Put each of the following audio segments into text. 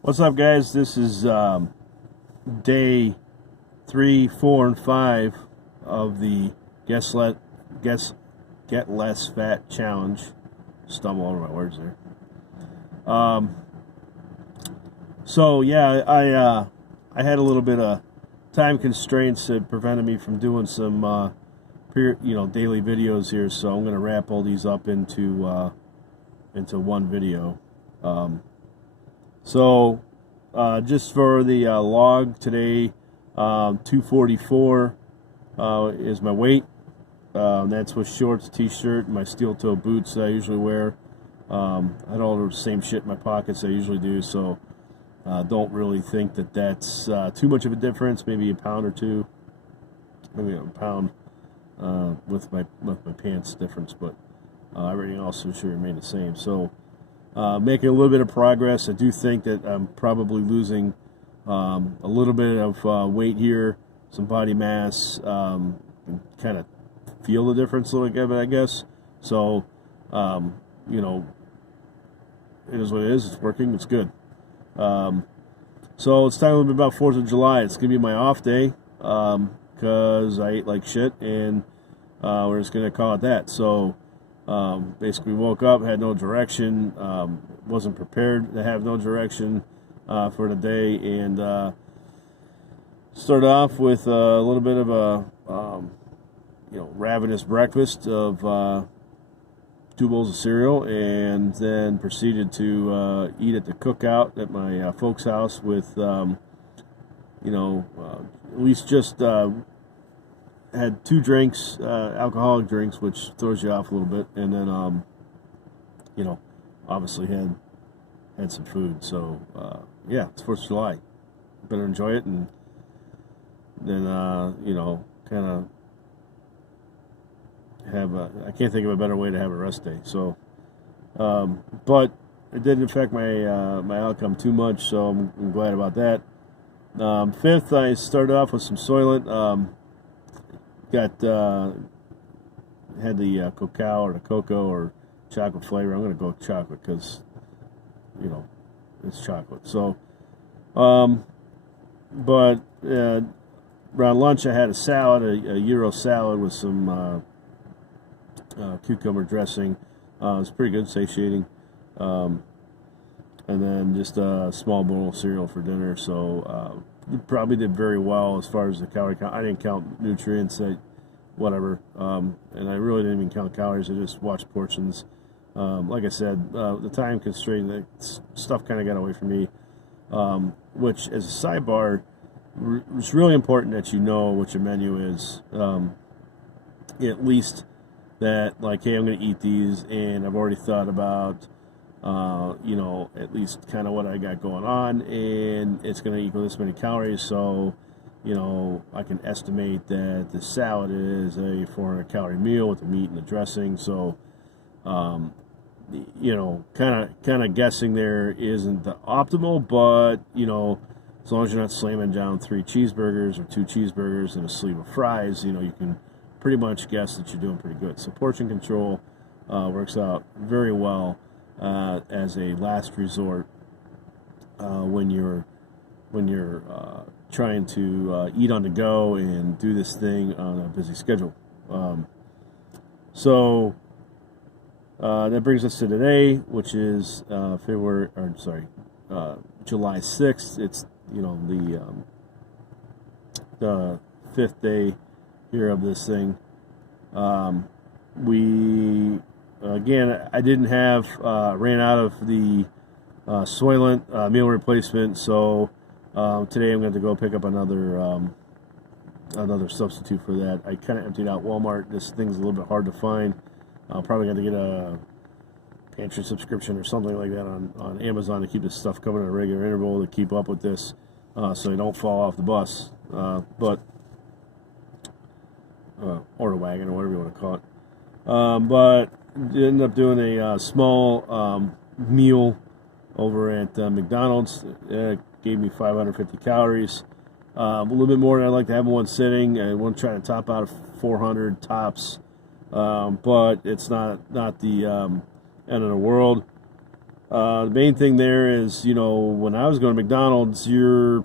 What's up, guys? This is day 3, 4, and 5 of the Guess Get Less Fat Challenge. Stumble over my words there. Um, so yeah, I had a little bit of time constraints that prevented me from doing some daily videos here. So I'm gonna wrap all these up into one video. Um, So, just for the log today, 244 is my weight. That's with shorts, t-shirt, and my steel-toe boots that I usually wear. I had all the same shit in my pockets I usually do, so don't really think that that's too much of a difference. Maybe a pound or two, maybe a pound with my pants difference, but everything else should remain the same. So. Making a little bit of progress. I do think that I'm probably losing a little bit of weight here, some body mass, kind of feel the difference a little bit, I guess. So, you know, it is what it is. It's working. It's good. So let's talk a little bit about 4th of July. It's going to be my off day because I ate like shit, and we're just going to call it that. So, basically woke up, had no direction, wasn't prepared to have no direction for the day, and started off with a little bit of a ravenous breakfast of 2 bowls of cereal, and then proceeded to eat at the cookout at my folks' house with at least just had 2 drinks, alcoholic drinks, which throws you off a little bit, and then obviously had some food. So yeah, it's 4th of July. Better enjoy it, and then kind of have I can't think of a better way to have a rest day. So, but it didn't affect my my outcome too much, so I'm glad about that. 5th, I started off with some Soylent. Got had the cacao or the cocoa or chocolate flavor. I'm gonna go with chocolate because it's chocolate. So, but around lunch I had a salad, a Euro salad with some cucumber dressing. It was pretty good, satiating. And then just a small bowl of cereal for dinner. So probably did very well as far as the calorie count. I didn't count nutrients, whatever, and I really didn't even count calories. I just watched portions. Like I said, the time constraint, that stuff kind of got away from me. Which, as a sidebar, it's really important that you know what your menu is. At least that, like, hey, I'm going to eat these, and I've already thought about at least kind of what I got going on, and it's going to equal this many calories, so, I can estimate that the salad is a 400 calorie meal with the meat and the dressing, so, kind of guessing there isn't the optimal, but, as long as you're not slamming down 3 cheeseburgers or 2 cheeseburgers and a sleeve of fries, you can pretty much guess that you're doing pretty good. So portion control works out very well as a last resort when you're trying to eat on the go and do this thing on a busy schedule. So that brings us to today, which is July 6th. It's the 5th day here of this thing. I didn't have ran out of the Soylent meal replacement, so today I'm going to go pick up another substitute for that. I kind of emptied out Walmart. This thing's a little bit hard to find. I'll probably got to get a pantry subscription or something like that on Amazon to keep this stuff coming at a regular interval to keep up with this, so you don't fall off the bus. Or a wagon, or whatever you want to call it. But ended up doing a small meal over at McDonald's. It gave me 550 calories. A little bit more than I'd like to have in one sitting. I want to try to top out 400 tops, but it's not the end of the world. The main thing there is, you know, when I was going to McDonald's, you're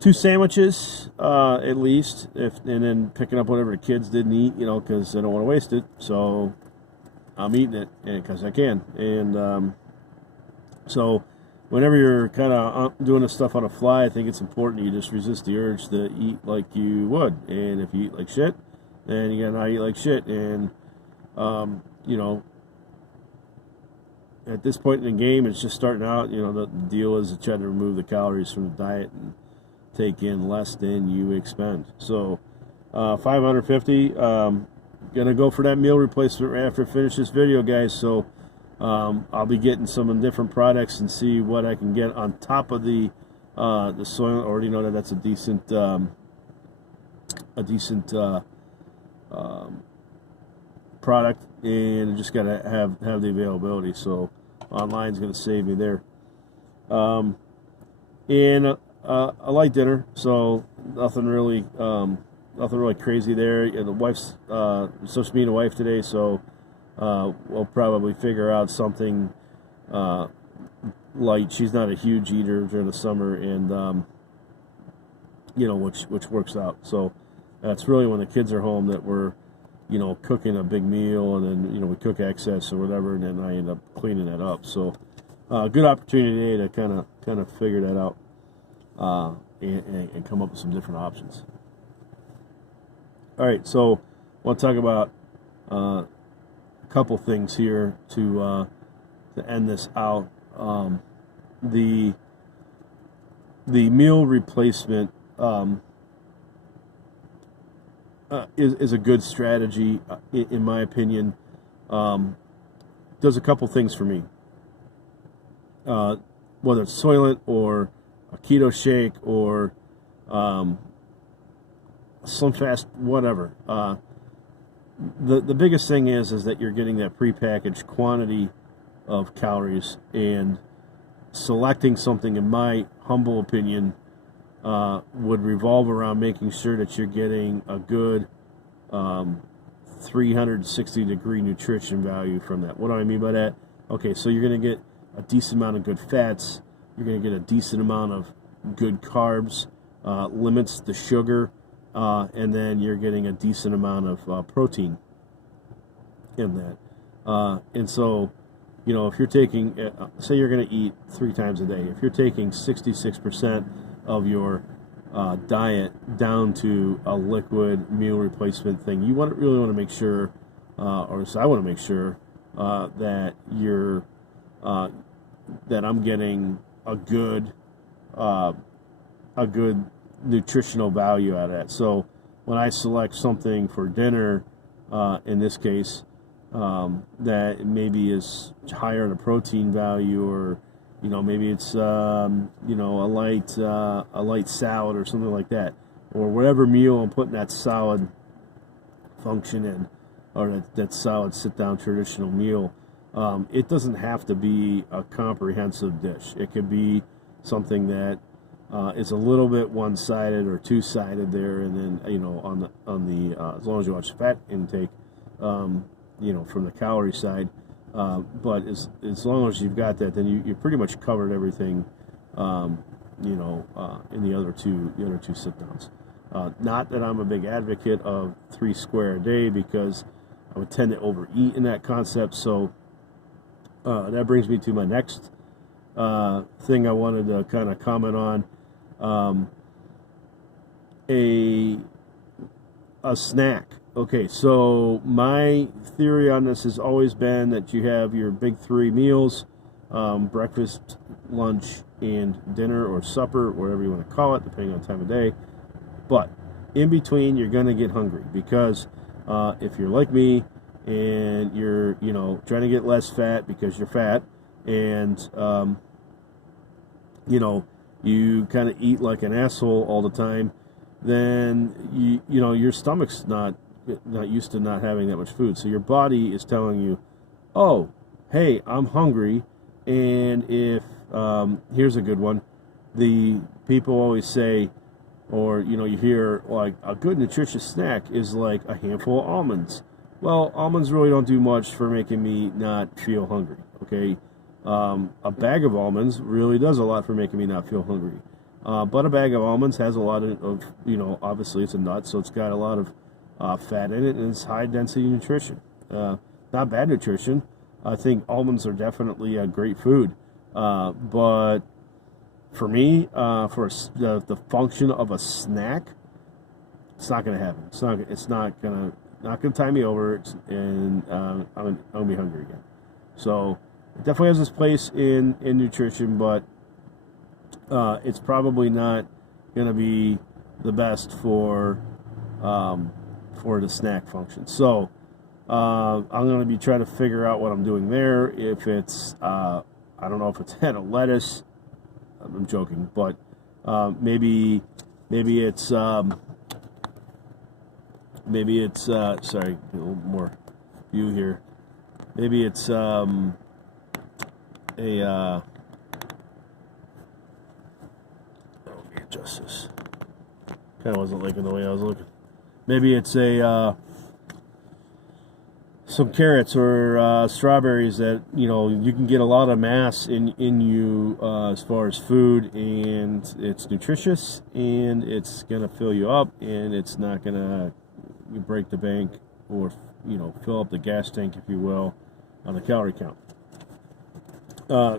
2 sandwiches at least, and then picking up whatever the kids didn't eat, you know, because I don't want to waste it. So I'm eating it because I can. And so whenever you're kind of doing this stuff on a fly, I think it's important you just resist the urge to eat like you would. And if you eat like shit, then you gotta not eat like shit. And you know, at this point in the game, it's just starting out. You know, the deal is to try to remove the calories from the diet and take in less than you expend. So 550. Gonna go for that meal replacement right after I finish this video, guys. So I'll be getting some different products and see what I can get on top of the soy. I already know that that's a decent product, and just gotta have the availability. So online's gonna save me there. And a light dinner, so nothing really crazy there. And the wife's supposed to meet a wife today, so we'll probably figure out something light. She's not a huge eater during the summer, and you know, which works out. So that's really when the kids are home that we're, you know, cooking a big meal, and then, you know, we cook excess or whatever, and then I end up cleaning that up. So good opportunity to kind of figure that out and come up with some different options. All right, so I want to talk about a couple things here to end this out. The meal replacement is a good strategy, in my opinion. Does a couple things for me. Whether it's Soylent or a keto shake or Slim Fast, whatever. The biggest thing is that you're getting that prepackaged quantity of calories, and selecting something, in my humble opinion, would revolve around making sure that you're getting a good 360-degree nutrition value from that. What do I mean by that? Okay, so you're going to get a decent amount of good fats. You're going to get a decent amount of good carbs, limits the sugar, and then you're getting a decent amount of protein in that. And so, you know, if you're taking, say you're going to eat 3 times a day, if you're taking 66% of your diet down to a liquid meal replacement thing, you really want to make sure, or so I want to make sure that you're that I'm getting a good nutritional value out of that. So when I select something for dinner, in this case, that maybe is higher in a protein value, or, you know, maybe it's you know, a light salad or something like that, or whatever meal I'm putting that salad function in, or that solid sit-down traditional meal. It doesn't have to be a comprehensive dish. It could be something that is a little bit one-sided or two-sided there, and then, you know, on the as long as you watch fat intake, you know, from the calorie side. But as long as you've got that, then you pretty much covered everything, you know, in the other two sit-downs. Not that I'm a big advocate of 3 square a day, because I would tend to overeat in that concept. So that brings me to my next thing I wanted to kind of comment on. A snack. Okay, so my theory on this has always been that you have your big 3 meals, breakfast, lunch, and dinner, or supper, whatever you want to call it, depending on time of day. But in between, you're going to get hungry, because if you're like me and you're, you know, trying to get less fat because you're fat, and you know, you kind of eat like an asshole all the time, then you know, your stomach's not used to not having that much food. So your body is telling you, oh, hey, I'm hungry. And if here's a good one. The people always say, or, you know, you hear, like, a good nutritious snack is like a handful of almonds. Well, almonds really don't do much for making me not feel hungry. Okay, A bag of almonds really does a lot for making me not feel hungry. But a bag of almonds has a lot of, obviously it's a nut, so it's got a lot of fat in it, and it's high density nutrition. Not bad nutrition. I think almonds are definitely a great food. But for me, for the function of a snack, it's not going to happen. It's not going to tie me over, and I'm gonna be hungry again. So it definitely has its place in nutrition, but it's probably not going to be the best for the snack function. So I'm going to be trying to figure out what I'm doing there. If it's I don't know if it's head of lettuce. I'm joking, but maybe it's sorry, a little more view here. Maybe it's oh, justice. Kind of wasn't liking the way I was looking. Maybe it's some carrots or strawberries that you can get a lot of mass in you as far as food, and it's nutritious, and it's gonna fill you up, and it's not gonna break the bank or fill up the gas tank, if you will, on the calorie count.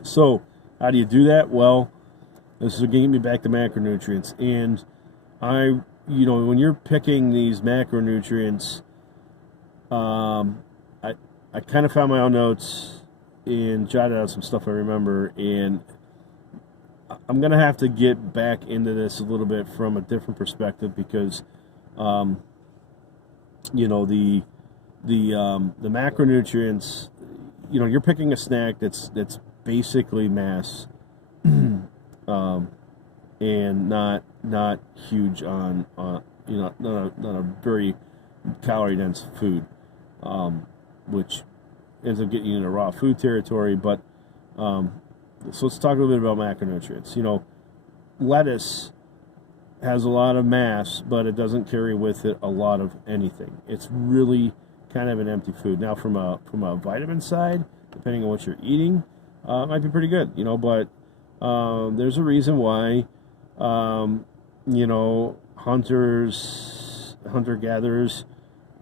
So how do you do that? Well, this is getting me back to macronutrients, and when you're picking these macronutrients, I kind of found my own notes and jotted out some stuff I remember, and I'm gonna have to get back into this a little bit from a different perspective, because the macronutrients, you're picking a snack that's basically mass, and not huge on not a very calorie dense food, which ends up getting you into raw food territory. But so let's talk a little bit about macronutrients. Lettuce has a lot of mass, but it doesn't carry with it a lot of anything. It's really kind of an empty food. Now, from a vitamin side, depending on what you're eating, it might be pretty good. But there's a reason why hunter-gatherers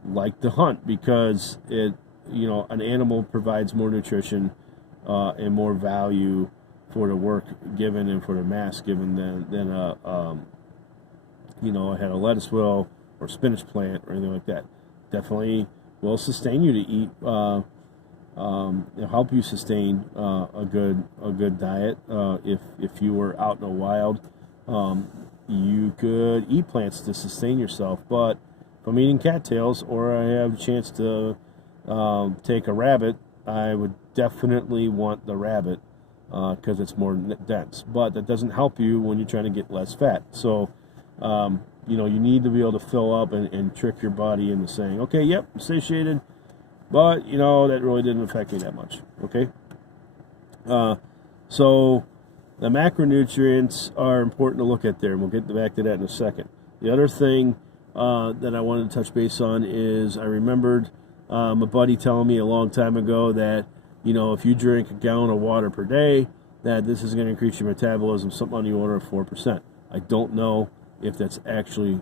like to hunt, because an animal provides more nutrition and more value for the work given and for the mass given than a head of lettuce will, or spinach plant, or anything like that. Definitely will sustain you to eat, help you sustain a good diet. If you were out in the wild, you could eat plants to sustain yourself. But if I'm eating cattails, or I have a chance to take a rabbit, I would definitely want the rabbit, because it's more dense. But that doesn't help you when you're trying to get less fat. So you need to be able to fill up and trick your body into saying, okay, yep, I'm satiated, but that really didn't affect me that much. Okay, so the macronutrients are important to look at there, and we'll get back to that in a second. The other thing that I wanted to touch base on is, I remembered a buddy telling me a long time ago that if you drink a gallon of water per day, that this is going to increase your metabolism something on the order of 4%. I don't know if that's actually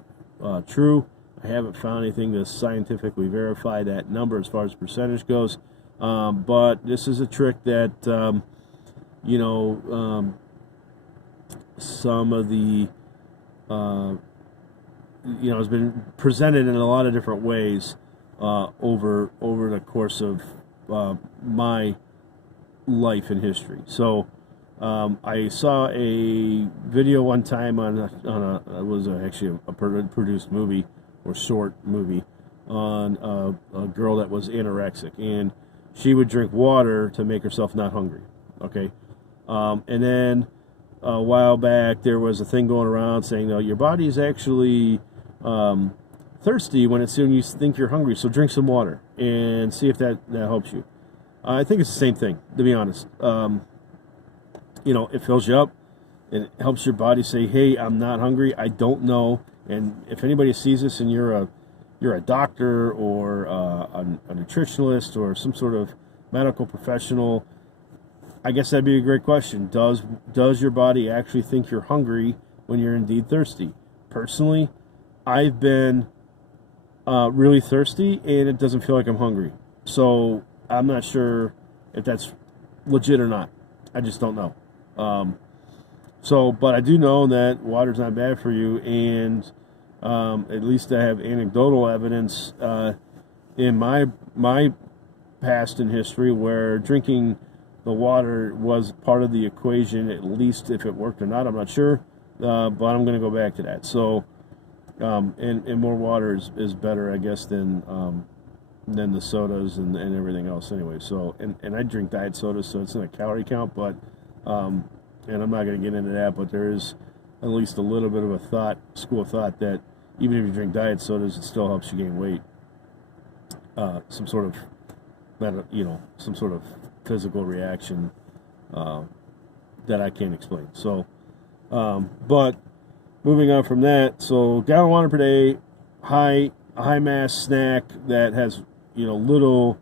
true. I haven't found anything to scientifically verify that number as far as percentage goes. But this is a trick that some of the has been presented in a lot of different ways over the course of my life and history. So I saw a video one time on it was actually a produced movie, or short movie, on a girl that was anorexic, and she would drink water to make herself not hungry. Okay, and then a while back there was a thing going around saying, no, your body is actually thirsty when you think you're hungry, so drink some water and see if that helps you. I think it's the same thing, to be honest. It fills you up, and it helps your body say, hey, I'm not hungry, I don't know. And if anybody sees this and you're a doctor, or a nutritionist, or some sort of medical professional, I guess that'd be a great question. Does your body actually think you're hungry when you're indeed thirsty? Personally, I've been really thirsty, and it doesn't feel like I'm hungry. So I'm not sure if that's legit or not. I just don't know. But I do know that water's not bad for you, and at least I have anecdotal evidence in my past in history where drinking the water was part of the equation, at least if it worked or not. I'm not sure, but I'm going to go back to that. So, and more water is better, I guess, than the sodas and everything else anyway. So, and I drink diet sodas, so it's in a calorie count, but, and I'm not going to get into that, but there is at least a little bit of a school of thought that even if you drink diet sodas, it still helps you gain weight. Some sort of physical reaction that I can't explain. So, but moving on from that, so gallon of water per day, high mass snack that has little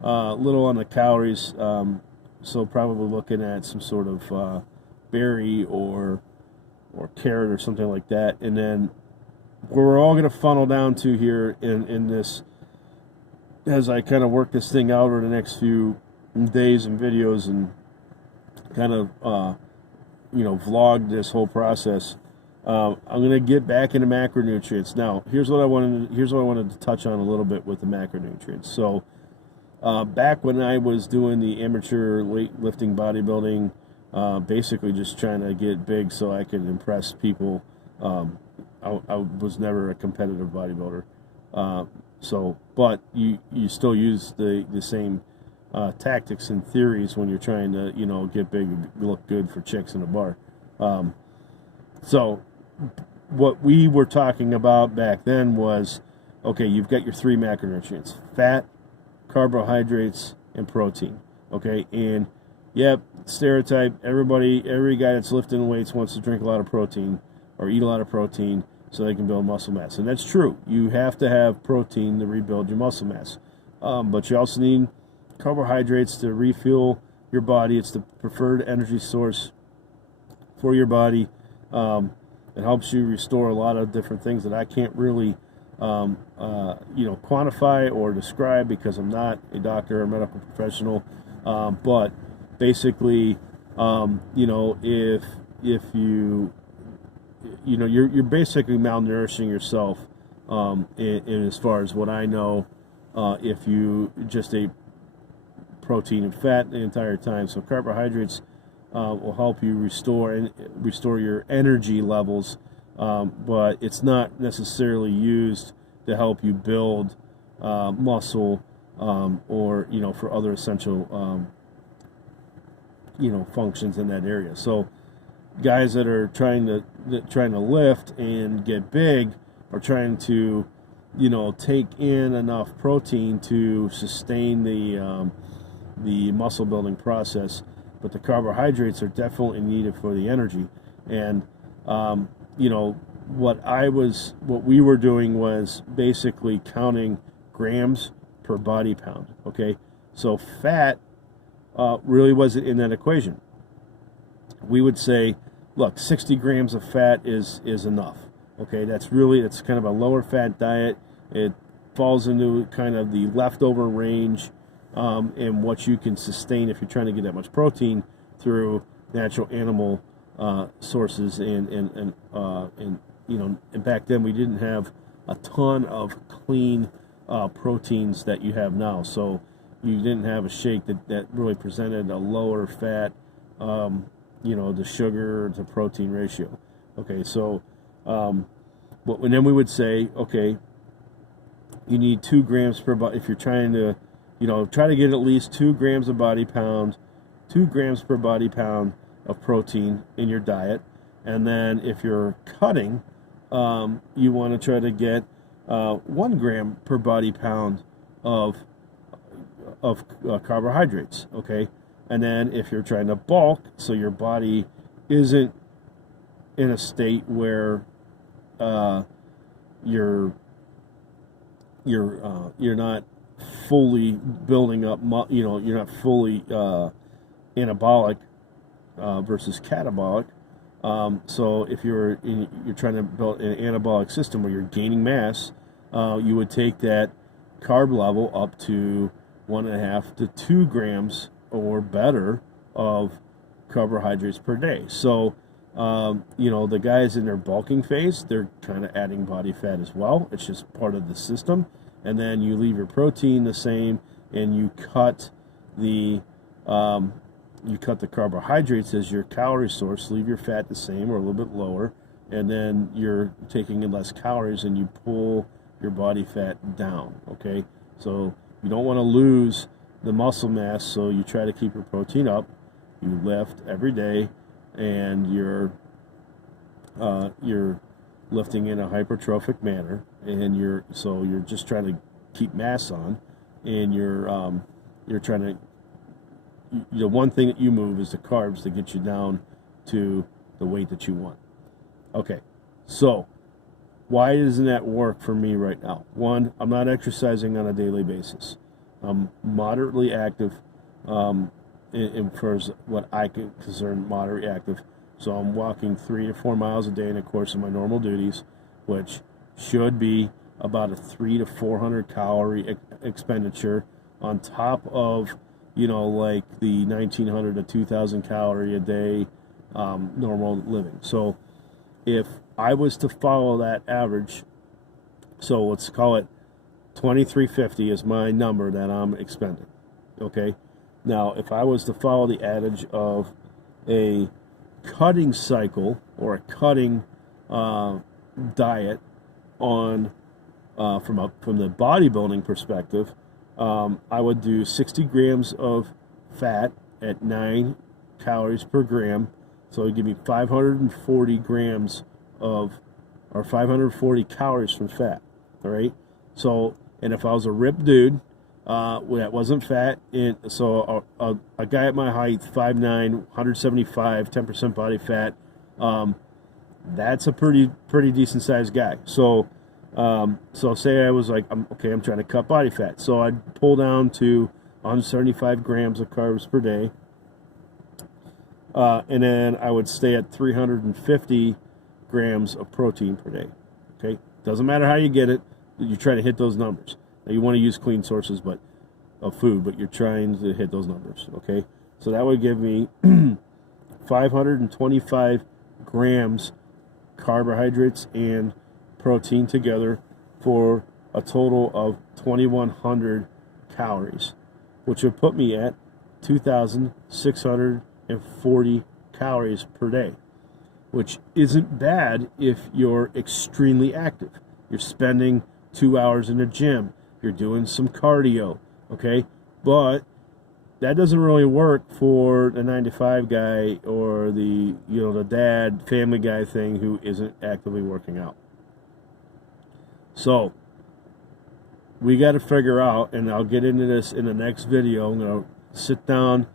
on the calories. So probably looking at some sort of berry or carrot or something like that, and then where we're all going to funnel down to here in this, as I kind of work this thing out over the next few days and videos and kind of vlog this whole process. I'm going to get back into macronutrients. Now, here's what I wanted to touch on a little bit with the macronutrients. So, back when I was doing the amateur weightlifting bodybuilding, basically just trying to get big so I could impress people. I was never a competitive bodybuilder. But you still use the same tactics and theories when you're trying to get big and look good for chicks in a bar. So what we were talking about back then was, okay, you've got your three macronutrients: fat, carbohydrates, and protein. Okay, and yep, stereotype, every guy that's lifting weights wants to drink a lot of protein or eat a lot of protein so they can build muscle mass. And that's true. You have to have protein to rebuild your muscle mass. But you also need carbohydrates to refuel your body. It's the preferred energy source for your body. It helps you restore a lot of different things that I can't really quantify or describe because I'm not a doctor or medical professional. But basically, if you're basically malnourishing yourself, in as far as what I know, if you just ate protein and fat the entire time. So carbohydrates will help you restore your energy levels, but it's not necessarily used to help you build muscle or for other essential functions in that area. So guys that are trying to lift and get big are trying to take in enough protein to sustain the muscle building process, but the carbohydrates are definitely needed for the energy. And what we were doing was basically counting grams per body pound. Okay, so fat really wasn't in that equation. We would say, look, 60 grams of fat is enough. Okay, that's kind of a lower fat diet. It falls into kind of the leftover range, and what you can sustain if you're trying to get that much protein through natural animal sources. And back then we didn't have a ton of clean proteins that you have now. So you didn't have a shake that really presented a lower fat, the sugar to protein ratio. Okay, so and then we would say, okay, you need 2 grams per body if you're trying to, try to get at least 2 grams per body pound of protein in your diet. And then if you're cutting, you want to try to get 1 gram per body pound of carbohydrates. Okay. And then if you're trying to bulk, so your body isn't in a state where you're not fully building up, you're not fully anabolic versus catabolic. So if you're trying to build an anabolic system where you're gaining mass, you would take that carb level up to 1.5 to 2 grams or better of carbohydrates per day. So the guys in their bulking phase, they're kind of adding body fat as well. It's just part of the system. And then you leave your protein the same, and you cut the carbohydrates as your calorie source, leave your fat the same or a little bit lower, and then you're taking in less calories and you pull your body fat down, okay? So you don't want to lose the muscle mass, so you try to keep your protein up. You lift every day, and you're lifting in a hypertrophic manner, and you're just trying to keep mass on, and you're trying to, the one thing that you move is the carbs to get you down to the weight that you want. Okay, so why doesn't that work for me right now? One, I'm not exercising on a daily basis. I'm moderately active, in first what I can consider moderately active. So I'm walking 3 to 4 miles a day in the course of my normal duties, which should be about a 300 to 400 calorie expenditure on top of, like the 1,900 to 2,000 calorie a day normal living. So if I was to follow that average, so let's call it 2,350 is my number that I'm expending. Okay. Now, if I was to follow the adage of a cutting cycle or a cutting diet on from the bodybuilding perspective, I would do 60 grams of fat at 9 calories per gram. So it would give me 540 grams or 540 calories from fat. All right. So, and if I was a ripped dude, that wasn't fat, so a guy at my height, 5'9", 175, 10% body fat, that's a pretty decent sized guy. So say I was like, I'm trying to cut body fat, so I'd pull down to 175 grams of carbs per day, and then I would stay at 350 grams of protein per day. Okay, doesn't matter how you get it, you try to hit those numbers. Now, you want to use clean sources of food, but you're trying to hit those numbers, okay? So that would give me 525 grams carbohydrates and protein together for a total of 2,100 calories, which would put me at 2,640 calories per day, which isn't bad if you're extremely active. You're spending 2 hours in the gym. You're doing some cardio, okay? But that doesn't really work for the 9-to-5 guy or the dad, family guy thing who isn't actively working out. So we got to figure out, and I'll get into this in the next video. I'm going to sit down,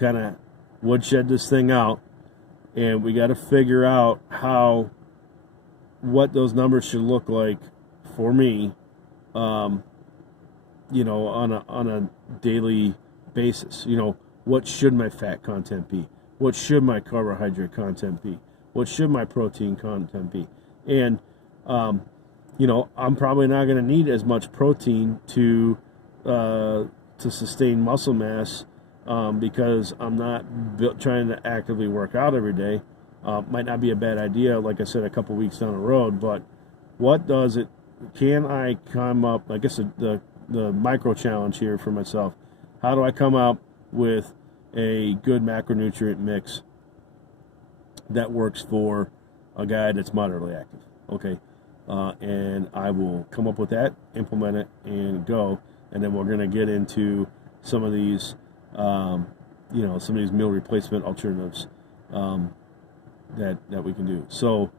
kind of woodshed this thing out, and we got to figure out what those numbers should look like for me, on a daily basis. What should my fat content be? What should my carbohydrate content be? What should my protein content be? And I'm probably not going to need as much protein to sustain muscle mass, because I'm not trying to actively work out every day. Might not be a bad idea, like I said, a couple weeks down the road, but can I come up, I guess the micro challenge here for myself, how do I come up with a good macronutrient mix that works for a guy that's moderately active? Okay, and I will come up with that, implement it, and go, and then we're going to get into some of these, some of these meal replacement alternatives that we can do. So,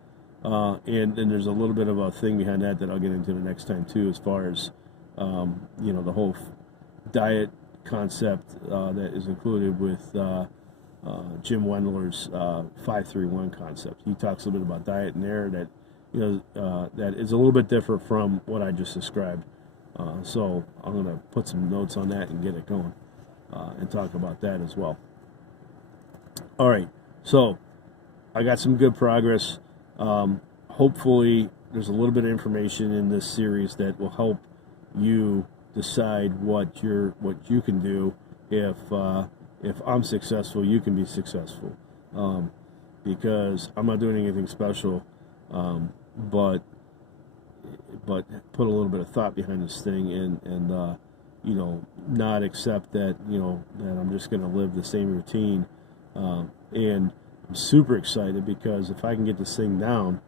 and there's a little bit of a thing behind that I'll get into the next time too, as far as the whole diet concept that is included with Jim Wendler's 531 concept. He talks a little bit about diet in there that that is a little bit different from what I just described. So I'm going to put some notes on that and get it going, and talk about that as well. All right, so I got some good progress. Hopefully, there's a little bit of information in this series that will help you decide what you can do. If I'm successful, you can be successful. Because I'm not doing anything special, but put a little bit of thought behind this thing, and you know, not accept that, you know, that I'm just going to live the same routine. And I'm super excited because if I can get this thing down,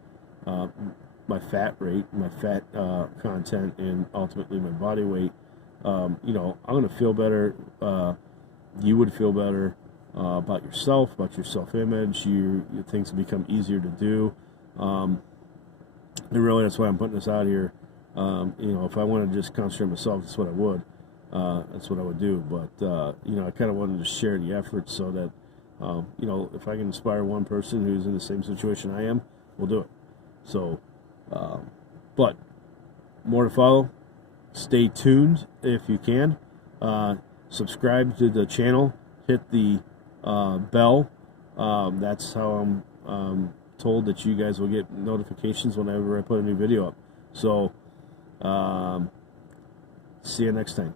my fat rate, my fat content, and ultimately my body weight, you know, I'm going to feel better. You would feel better about yourself, about your self-image. Your things will become easier to do. And really, that's why I'm putting this out here. You know, if I wanted to just concentrate myself, that's what I would. That's what I would do. But you know, I kind of wanted to share the effort so that you know, if I can inspire one person who's in the same situation I am, we'll do it. So, but more to follow. Stay tuned if you can. Subscribe to the channel. Hit the bell. That's how I'm told that you guys will get notifications whenever I put a new video up. So, see you next time.